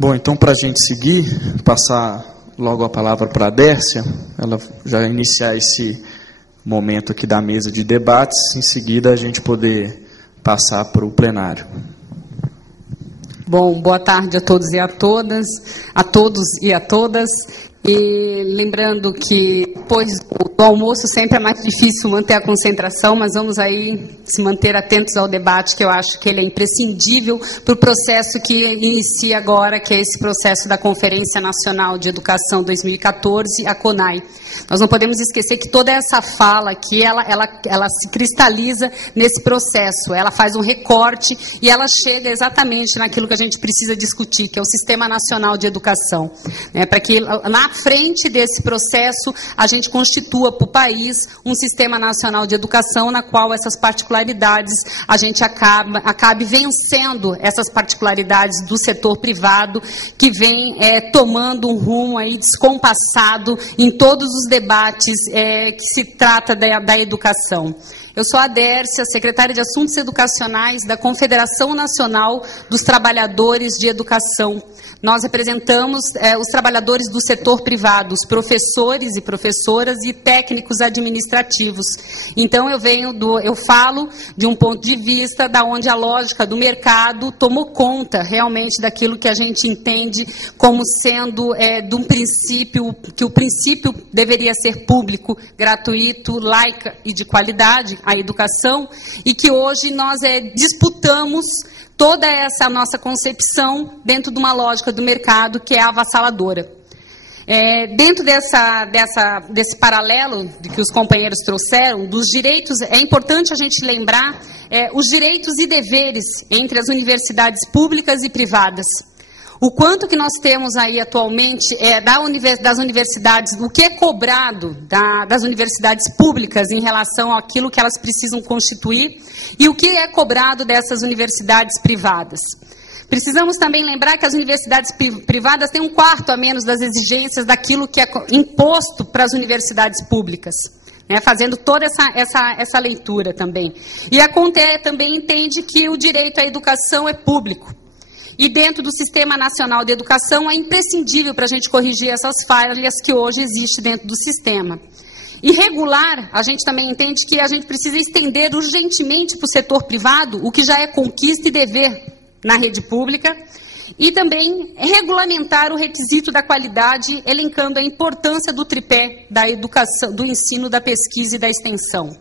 Bom, então, para a gente seguir, passar logo a palavra para a Dércia, ela já iniciar esse momento aqui da mesa de debates, em seguida a gente poder passar para o plenário. Bom, boa tarde a todos e a todas, a todos e a todas. E lembrando que depois do almoço sempre é mais difícil manter a concentração, mas vamos aí se manter atentos ao debate, que eu acho que ele é imprescindível para o processo que inicia agora, que é esse processo da Conferência Nacional de Educação 2014, a CONAE. Nós não podemos esquecer que toda essa fala aqui, ela se cristaliza nesse processo, ela faz um recorte e ela chega exatamente naquilo que a gente precisa discutir, que é o Sistema Nacional de Educação, né, para que na frente desse processo a gente constitua para o país um Sistema Nacional de Educação na qual essas particularidades, a gente acabe vencendo essas particularidades do setor privado, que vem tomando um rumo aí descompassado em todos os debates que se trata da educação. Eu sou a Dércia, secretária de Assuntos Educacionais da Confederação Nacional dos Trabalhadores de Educação. Nós representamos os trabalhadores do setor privado, os professores e professoras e técnicos administrativos. Então, eu falo de um ponto de vista da onde a lógica do mercado tomou conta realmente daquilo que a gente entende como sendo de um princípio, que o princípio deveria ser público, gratuito, laica e de qualidade, a educação, e que hoje nós disputamos toda essa nossa concepção dentro de uma lógica do mercado que é avassaladora. Dentro desse paralelo de que os companheiros trouxeram, dos direitos, é importante a gente lembrar os direitos e deveres entre as universidades públicas e privadas. O quanto que nós temos aí atualmente das universidades, o que é cobrado das universidades públicas em relação àquilo que elas precisam constituir e o que é cobrado dessas universidades privadas. Precisamos também lembrar que as universidades privadas têm 1/4 a menos das exigências daquilo que é imposto para as universidades públicas. Fazendo toda essa leitura também. E a CONTE também entende que o direito à educação é público. E dentro do Sistema Nacional de Educação é imprescindível para a gente corrigir essas falhas que hoje existem dentro do sistema. E regular, a gente também entende que a gente precisa estender urgentemente para o setor privado o que já é conquista e dever na rede pública e também regulamentar o requisito da qualidade, elencando a importância do tripé da educação, do ensino, da pesquisa e da extensão.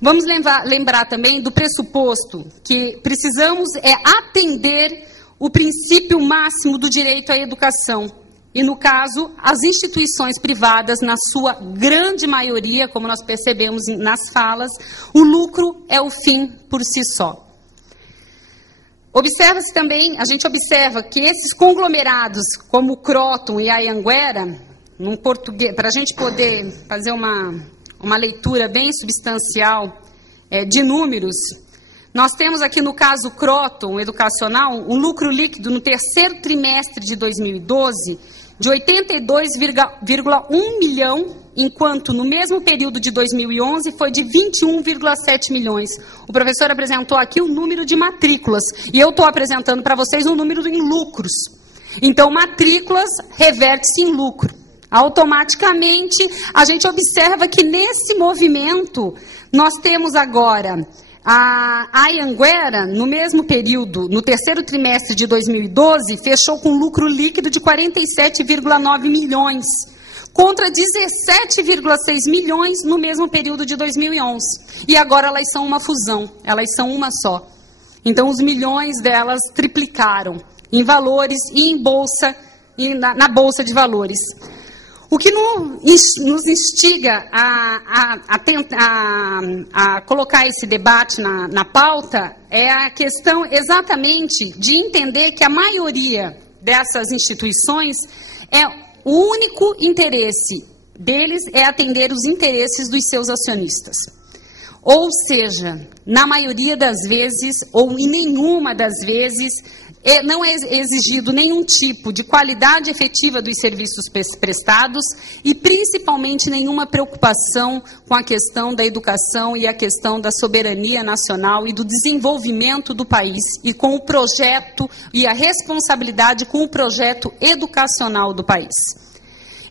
Vamos lembrar também do pressuposto que precisamos atender o princípio máximo do direito à educação. E, no caso, as instituições privadas, na sua grande maioria, como nós percebemos nas falas, o lucro é o fim por si só. Observa-se também, a gente observa que esses conglomerados, como o Croton e a Anhanguera, num português, para a gente poder fazer uma leitura bem substancial de números, nós temos aqui no caso Croton Educacional um lucro líquido no terceiro trimestre de 2012 de 82,1 milhão, enquanto no mesmo período de 2011 foi de 21,7 milhões. O professor apresentou aqui o número de matrículas e eu estou apresentando para vocês o número em lucros. Então, matrículas reverte-se em lucro. Automaticamente, a gente observa que nesse movimento nós temos agora a Anhanguera, no mesmo período, no terceiro trimestre de 2012, fechou com lucro líquido de 47,9 milhões, contra 17,6 milhões no mesmo período de 2011. E agora elas são uma fusão, elas são uma só. Então, os milhões delas triplicaram em valores e em bolsa, e na Bolsa de Valores. O que nos instiga a colocar esse debate na pauta é a questão exatamente de entender que a maioria dessas instituições, o único interesse deles é atender os interesses dos seus acionistas. Ou seja, na maioria das vezes, ou em nenhuma das vezes, não é exigido nenhum tipo de qualidade efetiva dos serviços prestados e, principalmente, nenhuma preocupação com a questão da educação e a questão da soberania nacional e do desenvolvimento do país e com o projeto e a responsabilidade com o projeto educacional do país.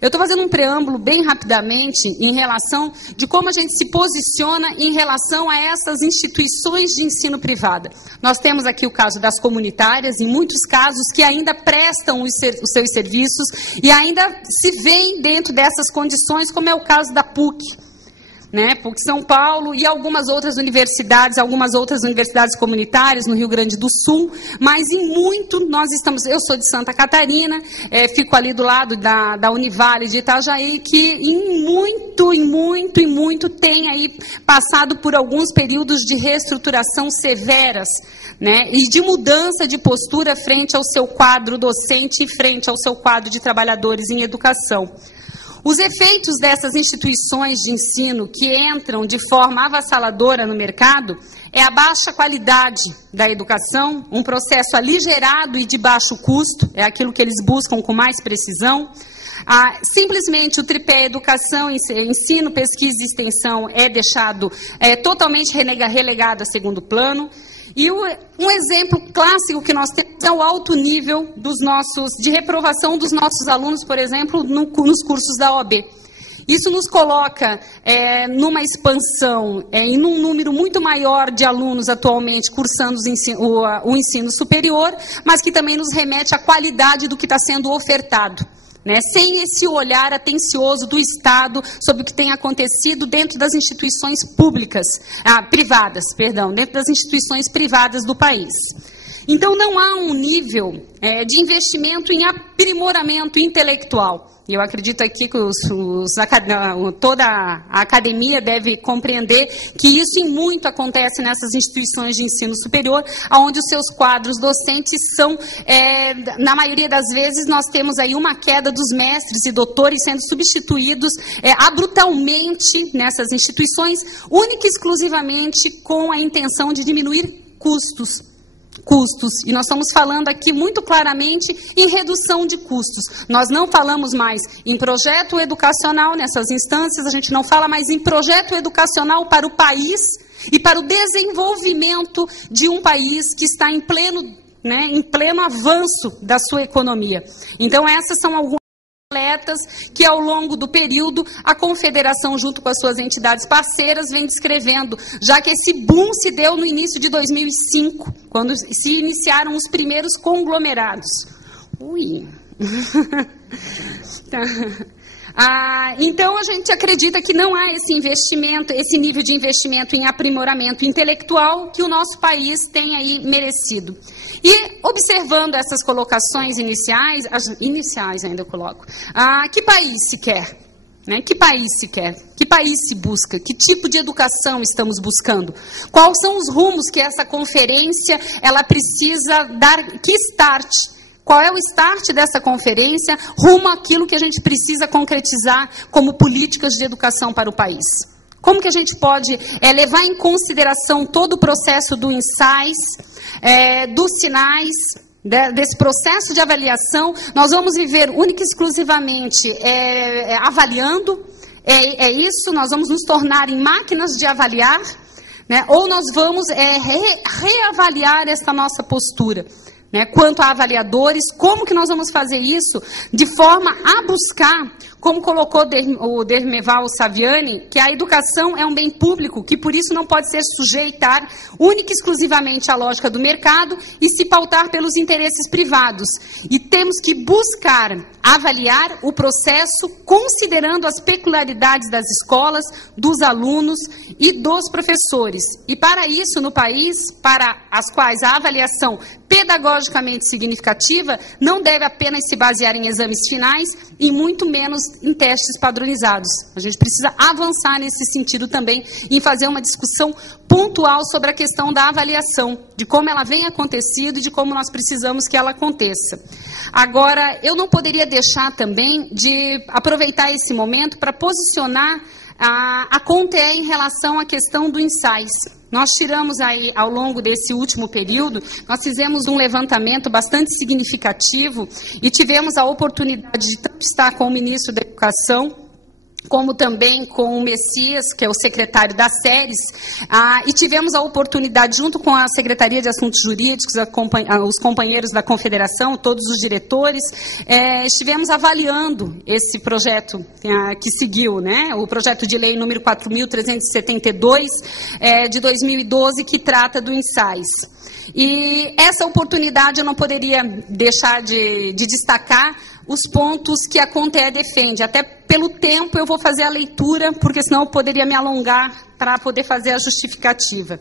Eu estou fazendo um preâmbulo bem rapidamente em relação de como a gente se posiciona em relação a essas instituições de ensino privada. Nós temos aqui o caso das comunitárias, em muitos casos, que ainda prestam os seus serviços e ainda se veem dentro dessas condições, como é o caso da PUC. Né, PUC São Paulo e algumas outras universidades comunitárias no Rio Grande do Sul, mas em muito nós estamos, eu sou de Santa Catarina, fico ali do lado da Univale de Itajaí, que em muito tem aí passado por alguns períodos de reestruturação severas, né, e de mudança de postura frente ao seu quadro docente e frente ao seu quadro de trabalhadores em educação. Os efeitos dessas instituições de ensino que entram de forma avassaladora no mercado é a baixa qualidade da educação, um processo aligerado e de baixo custo, é aquilo que eles buscam com mais precisão. Simplesmente o tripé educação, ensino, pesquisa e extensão é deixado totalmente relegado a segundo plano. E um exemplo clássico que nós temos é o alto nível de reprovação dos nossos alunos, por exemplo, nos cursos da OAB. Isso nos coloca numa expansão, em um número muito maior de alunos atualmente cursando o ensino superior, mas que também nos remete à qualidade do que está sendo ofertado. Né, sem esse olhar atencioso do Estado sobre o que tem acontecido dentro das instituições dentro das instituições privadas do país. Então, não há um nível de investimento em aprimoramento intelectual. E eu acredito aqui que toda a academia deve compreender que isso em muito acontece nessas instituições de ensino superior, onde os seus quadros docentes são, na maioria das vezes, nós temos aí uma queda dos mestres e doutores sendo substituídos abruptamente nessas instituições, única e exclusivamente com a intenção de diminuir custos. E nós estamos falando aqui muito claramente em redução de custos. Nós não falamos mais em projeto educacional nessas instâncias, a gente não fala mais em projeto educacional para o país e para o desenvolvimento de um país que está em pleno avanço da sua economia. Então, essas são algumas que ao longo do período a Confederação, junto com as suas entidades parceiras, vem descrevendo, já que esse boom se deu no início de 2005, quando se iniciaram os primeiros conglomerados. Então, a gente acredita que não há esse nível de investimento em aprimoramento intelectual que o nosso país tem aí merecido. E, observando essas colocações iniciais ainda eu coloco, que país se quer? Né? Que país se quer? Que país se busca? Que tipo de educação estamos buscando? Quais são os rumos que essa conferência ela precisa dar? Que start? Qual é o start dessa conferência rumo àquilo que a gente precisa concretizar como políticas de educação para o país? Como que a gente pode levar em consideração todo o processo do insights, dos sinais, desse processo de avaliação? Nós vamos viver única e exclusivamente avaliando, isso, nós vamos nos tornar em máquinas de avaliar, né? Ou nós vamos reavaliar essa nossa postura. Né, quanto a avaliadores, como que nós vamos fazer isso de forma a buscar, como colocou o Dermeval Saviani, que a educação é um bem público, que por isso não pode ser sujeitar única e exclusivamente à lógica do mercado e se pautar pelos interesses privados. E temos que buscar avaliar o processo considerando as peculiaridades das escolas, dos alunos e dos professores. E para isso, no país, para as quais a avaliação pedagogicamente significativa não deve apenas se basear em exames finais e muito menos em testes padronizados. A gente precisa avançar nesse sentido também, em fazer uma discussão pontual sobre a questão da avaliação, de como ela vem acontecendo e de como nós precisamos que ela aconteça. Agora, eu não poderia deixar também de aproveitar esse momento para posicionar a conta é em relação à questão do INSAIS. Nós tiramos aí, ao longo desse último período, nós fizemos um levantamento bastante significativo e tivemos a oportunidade de estar com o ministro da Educação, como também com o Messias, que é o secretário da SERES, e tivemos a oportunidade, junto com a Secretaria de Assuntos Jurídicos, os companheiros da Confederação, todos os diretores, estivemos avaliando esse projeto que seguiu, né, o projeto de lei número 4.372, de 2012, que trata do INSAIS. E essa oportunidade eu não poderia deixar de destacar os pontos que a CONTE defende. Até pelo tempo eu vou fazer a leitura, porque senão eu poderia me alongar para poder fazer a justificativa.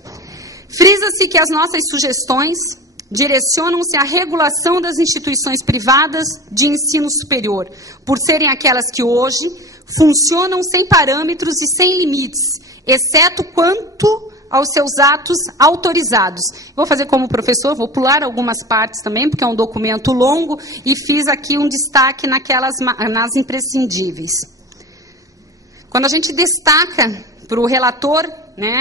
Frisa-se que as nossas sugestões direcionam-se à regulação das instituições privadas de ensino superior, por serem aquelas que hoje funcionam sem parâmetros e sem limites, exceto quanto aos seus atos autorizados. Vou fazer como professor, vou pular algumas partes também, porque é um documento longo, e fiz aqui um destaque nas imprescindíveis. Quando a gente destaca para o relator, né,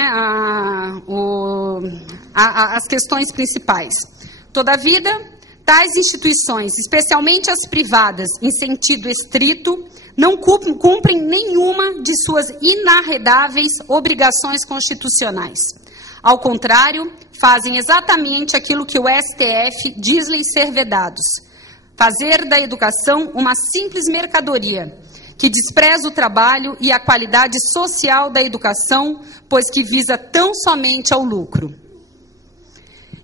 as questões principais. Todavia, tais instituições, especialmente as privadas, em sentido estrito, não cumprem nenhuma de suas inarredáveis obrigações constitucionais. Ao contrário, fazem exatamente aquilo que o STF diz-lhes ser vedados: fazer da educação uma simples mercadoria, que despreza o trabalho e a qualidade social da educação, pois que visa tão somente ao lucro.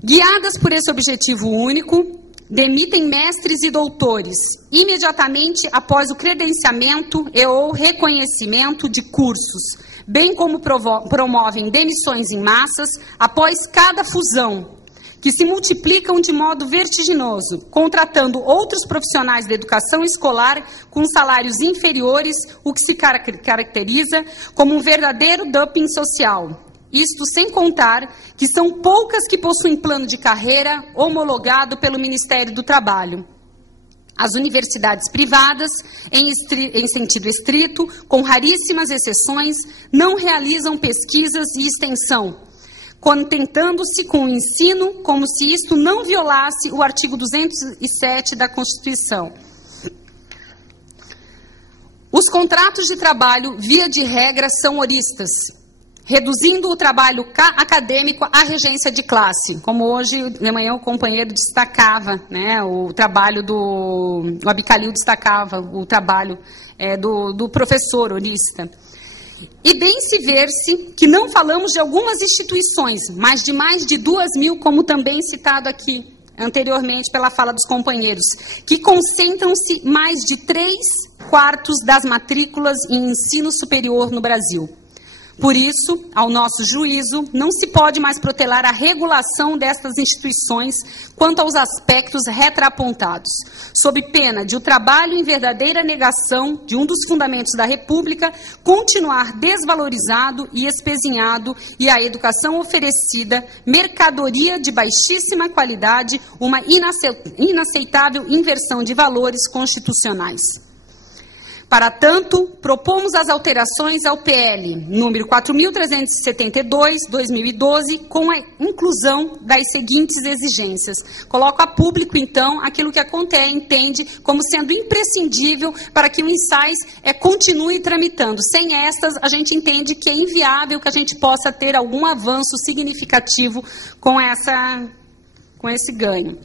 Guiadas por esse objetivo único, demitem mestres e doutores imediatamente após o credenciamento e ou reconhecimento de cursos, bem como promovem demissões em massas após cada fusão, que se multiplicam de modo vertiginoso, contratando outros profissionais da educação escolar com salários inferiores, o que se caracteriza como um verdadeiro dumping social. Isto sem contar que são poucas que possuem plano de carreira homologado pelo Ministério do Trabalho. As universidades privadas, em sentido estrito, com raríssimas exceções, não realizam pesquisas e extensão, contentando-se com o ensino como se isto não violasse o artigo 207 da Constituição. Os contratos de trabalho, via de regra, são horistas, reduzindo o trabalho acadêmico à regência de classe, como hoje de manhã o companheiro destacava, né, o trabalho o Abicalil destacava o trabalho do professor horista. E bem se ver-se que não falamos de algumas instituições, mas de mais de 2.000, como também citado aqui anteriormente pela fala dos companheiros, que concentram-se mais de 3/4 das matrículas em ensino superior no Brasil. Por isso, ao nosso juízo, não se pode mais protelar a regulação destas instituições quanto aos aspectos retraapontados, sob pena de o trabalho em verdadeira negação de um dos fundamentos da República continuar desvalorizado e espezinhado e a educação oferecida, mercadoria de baixíssima qualidade, uma inaceitável inversão de valores constitucionais. Para tanto, propomos as alterações ao PL número 4.372, 2012, com a inclusão das seguintes exigências. Coloco a público, então, aquilo que a CONTE entende como sendo imprescindível para que o INSAIS continue tramitando. Sem estas, a gente entende que é inviável que a gente possa ter algum avanço significativo com esse ganho.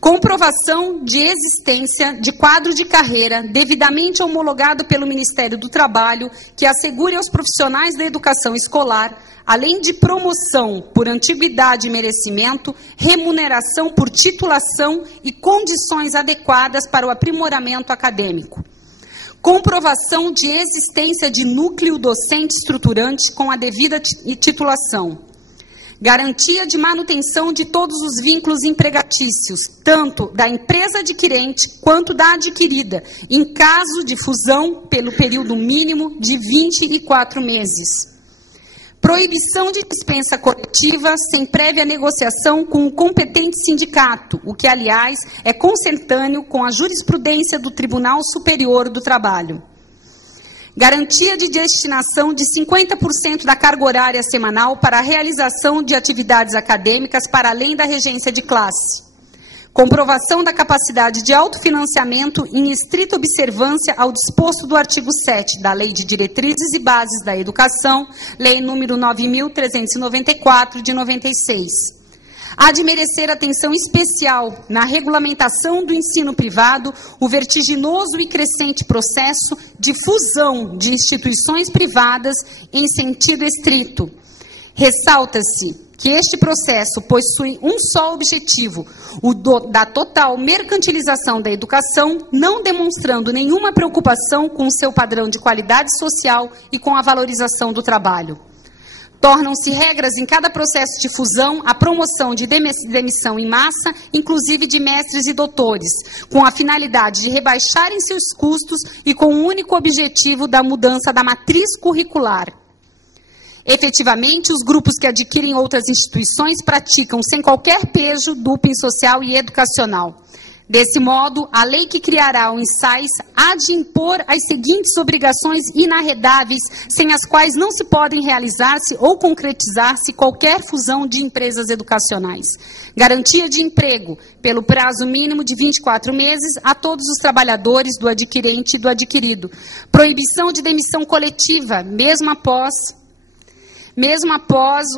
Comprovação de existência de quadro de carreira devidamente homologado pelo Ministério do Trabalho, que assegure aos profissionais da educação escolar, além de promoção por antiguidade e merecimento, remuneração por titulação e condições adequadas para o aprimoramento acadêmico. Comprovação de existência de núcleo docente estruturante com a devida titulação. Garantia de manutenção de todos os vínculos empregatícios, tanto da empresa adquirente quanto da adquirida, em caso de fusão pelo período mínimo de 24 meses. Proibição de dispensa coletiva sem prévia negociação com o competente sindicato, o que, aliás, é consentâneo com a jurisprudência do Tribunal Superior do Trabalho. Garantia de destinação de 50% da carga horária semanal para a realização de atividades acadêmicas para além da regência de classe. Comprovação da capacidade de autofinanciamento em estrita observância ao disposto do artigo 7 da Lei de Diretrizes e Bases da Educação, Lei número 9.394, de 96. Há de merecer atenção especial na regulamentação do ensino privado o vertiginoso e crescente processo de fusão de instituições privadas em sentido estrito. Ressalta-se que este processo possui um só objetivo, o da total mercantilização da educação, não demonstrando nenhuma preocupação com o seu padrão de qualidade social e com a valorização do trabalho. Tornam-se regras em cada processo de fusão a promoção de demissão em massa, inclusive de mestres e doutores, com a finalidade de rebaixarem seus custos e com o único objetivo da mudança da matriz curricular. Efetivamente, os grupos que adquirem outras instituições praticam, sem qualquer pejo, duping social e educacional. Desse modo, a lei que criará o INSAIS há de impor as seguintes obrigações inarredáveis, sem as quais não se podem realizar-se ou concretizar-se qualquer fusão de empresas educacionais. Garantia de emprego, pelo prazo mínimo de 24 meses, a todos os trabalhadores do adquirente e do adquirido. Proibição de demissão coletiva, mesmo após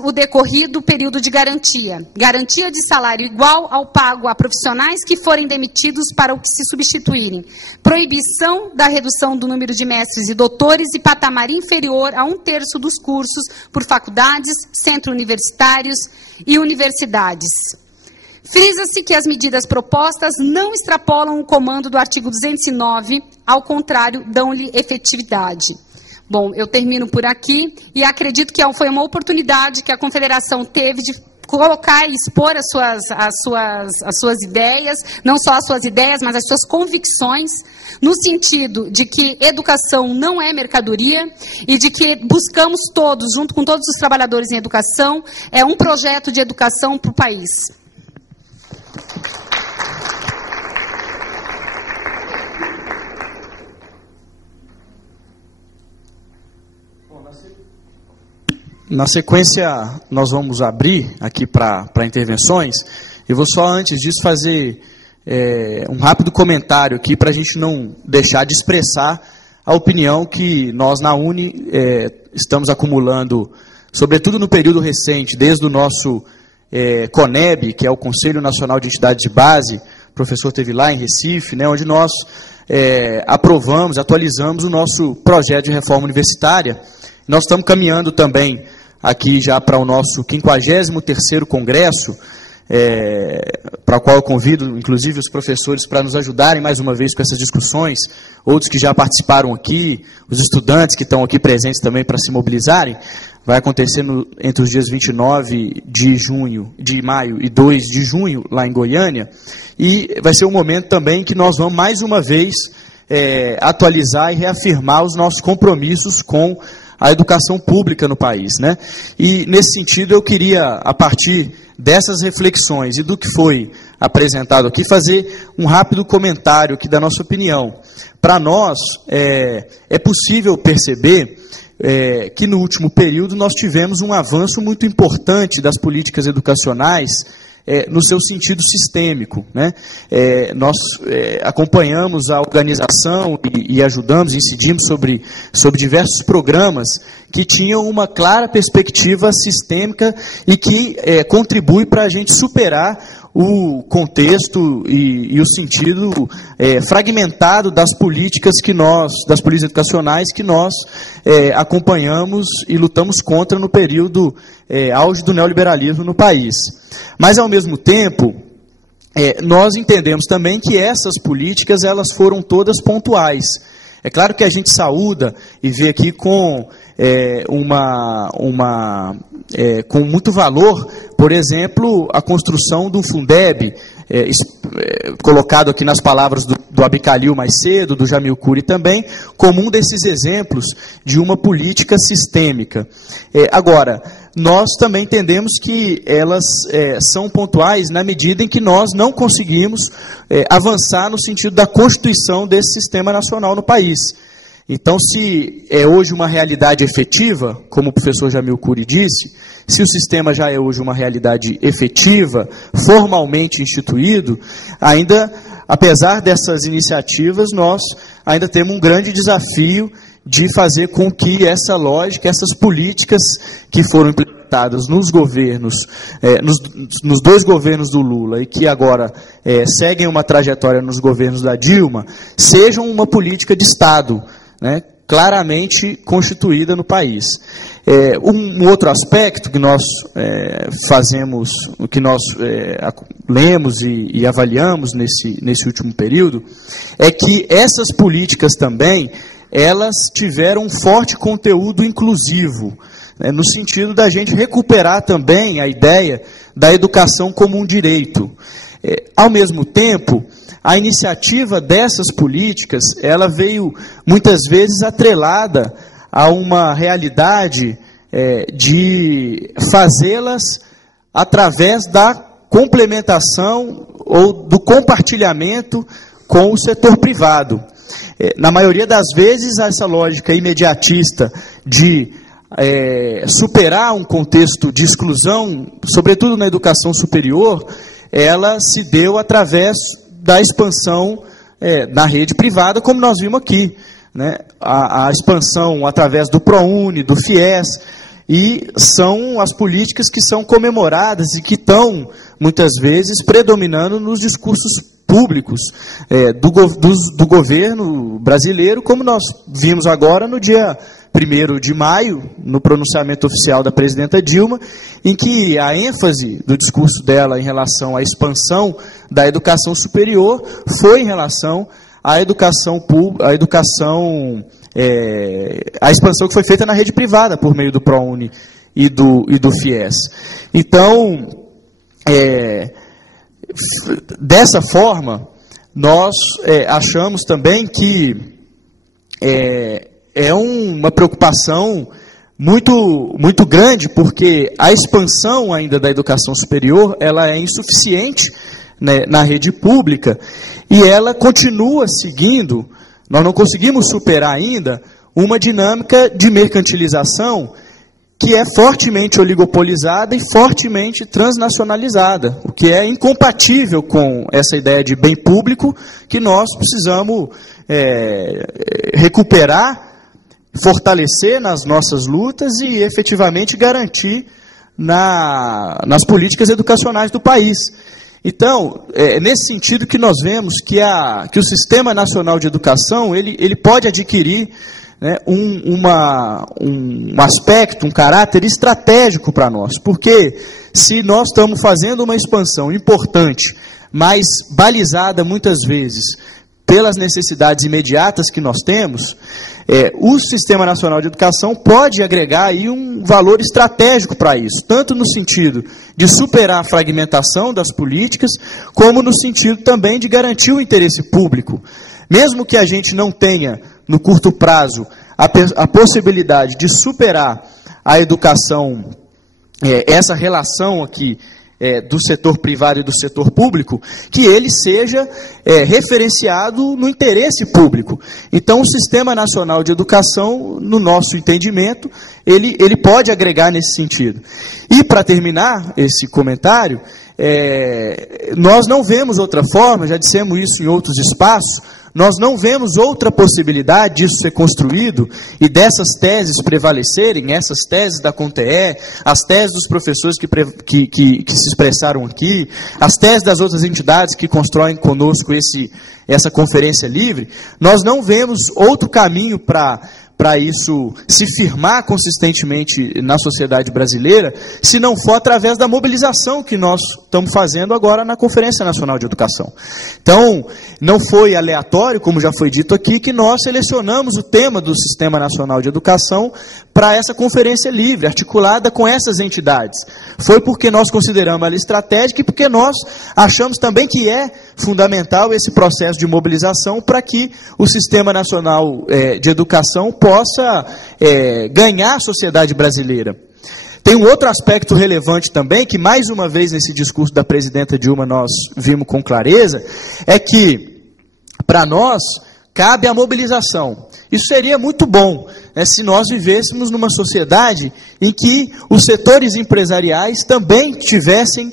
o decorrido período de garantia. Garantia de salário igual ao pago a profissionais que forem demitidos para o que se substituírem. Proibição da redução do número de mestres e doutores e patamar inferior a 1/3 dos cursos por faculdades, centros universitários e universidades. Frisa-se que as medidas propostas não extrapolam o comando do artigo 209, ao contrário, dão-lhe efetividade. Bom, eu termino por aqui e acredito que foi uma oportunidade que a Confederação teve de colocar e expor as suas ideias, não só as suas ideias, mas as suas convicções, no sentido de que educação não é mercadoria e de que buscamos todos, junto com todos os trabalhadores em educação, um projeto de educação para o país. Na sequência, nós vamos abrir aqui para intervenções. Eu vou só, antes disso, fazer um rápido comentário aqui para a gente não deixar de expressar a opinião que nós, na UNE, estamos acumulando, sobretudo no período recente, desde o nosso CONEB, que é o Conselho Nacional de Entidades de Base, o professor esteve lá em Recife, né, onde nós aprovamos, atualizamos o nosso projeto de reforma universitária. Nós estamos caminhando também aqui já para o nosso 53º Congresso, para o qual eu convido, inclusive, os professores para nos ajudarem mais uma vez com essas discussões, outros que já participaram aqui, os estudantes que estão aqui presentes também para se mobilizarem. Vai acontecer entre os dias 29 de maio e 2 de junho, lá em Goiânia, e vai ser um momento também que nós vamos, mais uma vez, atualizar e reafirmar os nossos compromissos com a educação pública no país, né? E, nesse sentido, eu queria, a partir dessas reflexões e do que foi apresentado aqui, fazer um rápido comentário aqui da nossa opinião. Para nós, é possível perceber que, no último período, nós tivemos um avanço muito importante das políticas educacionais no seu sentido sistêmico, né? Nós acompanhamos a organização e ajudamos, incidimos sobre diversos programas que tinham uma clara perspectiva sistêmica e que contribui para a gente superar o contexto e o sentido fragmentado das políticas educacionais que nós acompanhamos e lutamos contra no período auge do neoliberalismo no país. Mas, ao mesmo tempo, nós entendemos também que essas políticas elas foram todas pontuais. É claro que a gente saúda e vê aqui com com muito valor, por exemplo, a construção do Fundeb, colocado aqui nas palavras do Abicalil mais cedo, do Jamil Cury também, como um desses exemplos de uma política sistêmica. Agora, nós também entendemos que elas são pontuais na medida em que nós não conseguimos avançar no sentido da constituição desse sistema nacional no país. Então, se é hoje uma realidade efetiva, como o professor Jamil Cury disse, se o sistema já é hoje uma realidade efetiva, formalmente instituído, ainda, apesar dessas iniciativas, nós ainda temos um grande desafio de fazer com que essa lógica, essas políticas que foram implementadas nos governos, nos dois governos do Lula e que agora seguem uma trajetória nos governos da Dilma, sejam uma política de Estado, né, claramente constituída no país. Um outro aspecto que nós fazemos, que nós lemos e avaliamos nesse último período, é que essas políticas também, elas tiveram um forte conteúdo inclusivo, né, no sentido da gente recuperar também a ideia da educação como um direito. Ao mesmo tempo, a iniciativa dessas políticas, ela veio muitas vezes atrelada a uma realidade de fazê-las através da complementação ou do compartilhamento com o setor privado. Na maioria das vezes, essa lógica imediatista de superar um contexto de exclusão, sobretudo na educação superior, ela se deu através da expansão na rede privada, como nós vimos aqui, né? A expansão através do ProUni, do FIES, e são as políticas que são comemoradas e que estão, muitas vezes, predominando nos discursos públicos do governo brasileiro, como nós vimos agora no dia 1º de maio, no pronunciamento oficial da presidenta Dilma, em que a ênfase do discurso dela em relação à expansão da educação superior foi em relação à educação pública, a expansão que foi feita na rede privada por meio do ProUni e do FIES. Então, dessa forma, nós achamos também que é uma preocupação muito grande, porque a expansão ainda da educação superior, ela é insuficiente, né, na rede pública, e ela continua seguindo, nós não conseguimos superar ainda, uma dinâmica de mercantilização que é fortemente oligopolizada e fortemente transnacionalizada, o que é incompatível com essa ideia de bem público que nós precisamos recuperar, fortalecer nas nossas lutas e efetivamente garantir nas políticas educacionais do país. Então, é nesse sentido que nós vemos que o Sistema Nacional de Educação ele pode adquirir, né, um aspecto, um caráter estratégico para nós, porque se nós estamos fazendo uma expansão importante, mas balizada muitas vezes pelas necessidades imediatas que nós temos, o Sistema Nacional de Educação pode agregar aí um valor estratégico para isso, tanto no sentido de superar a fragmentação das políticas, como no sentido também de garantir o interesse público. Mesmo que a gente não tenha, no curto prazo, a possibilidade de superar a educação, essa relação aqui, do setor privado e do setor público, que ele seja referenciado no interesse público. Então, o Sistema Nacional de Educação, no nosso entendimento, ele pode agregar nesse sentido. E, para terminar esse comentário, nós não vemos outra forma, já dissemos isso em outros espaços, nós não vemos outra possibilidade disso ser construído e dessas teses prevalecerem, essas teses da CONTE, as teses dos professores que se expressaram aqui, as teses das outras entidades que constroem conosco essa conferência livre. Nós não vemos outro caminho para isso se firmar consistentemente na sociedade brasileira, se não for através da mobilização que nós estamos fazendo agora na Conferência Nacional de Educação. Então, não foi aleatório, como já foi dito aqui, que nós selecionamos o tema do Sistema Nacional de Educação para essa conferência livre, articulada com essas entidades. Foi porque nós consideramos ela estratégica e porque nós achamos também que é fundamental esse processo de mobilização para que o Sistema Nacional de Educação possa ganhar a sociedade brasileira. Tem um outro aspecto relevante também, que mais uma vez nesse discurso da presidenta Dilma nós vimos com clareza, é que para nós cabe a mobilização. Isso seria muito bom, né, se nós vivêssemos numa sociedade em que os setores empresariais também tivessem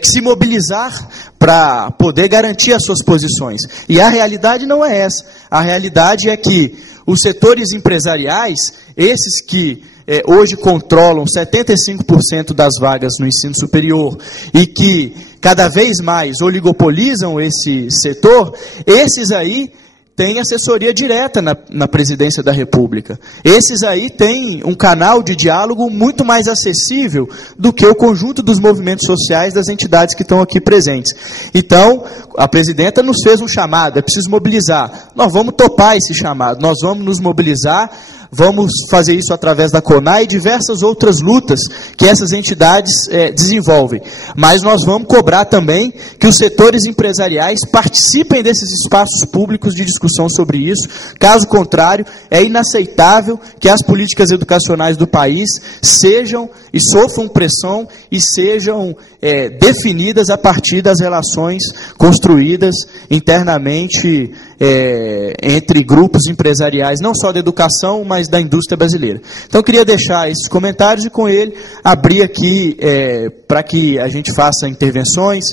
que se mobilizar para poder garantir as suas posições. E a realidade não é essa. A realidade é que os setores empresariais, esses que hoje controlam 75% das vagas no ensino superior e que cada vez mais oligopolizam esse setor, esses aí têm assessoria direta na presidência da República. Esses aí têm um canal de diálogo muito mais acessível do que o conjunto dos movimentos sociais das entidades que estão aqui presentes. Então, a presidenta nos fez um chamado, é preciso mobilizar. Nós vamos topar esse chamado, nós vamos nos mobilizar, vamos fazer isso através da CONAI e diversas outras lutas que essas entidades desenvolvem. Mas nós vamos cobrar também que os setores empresariais participem desses espaços públicos de discussão sobre isso. Caso contrário, é inaceitável que as políticas educacionais do país sejam e sofram pressão e sejam definidas a partir das relações construídas internamente entre grupos empresariais, não só da educação, mas da indústria brasileira. Então, eu queria deixar esses comentários e, com ele, abrir aqui para que a gente faça intervenções.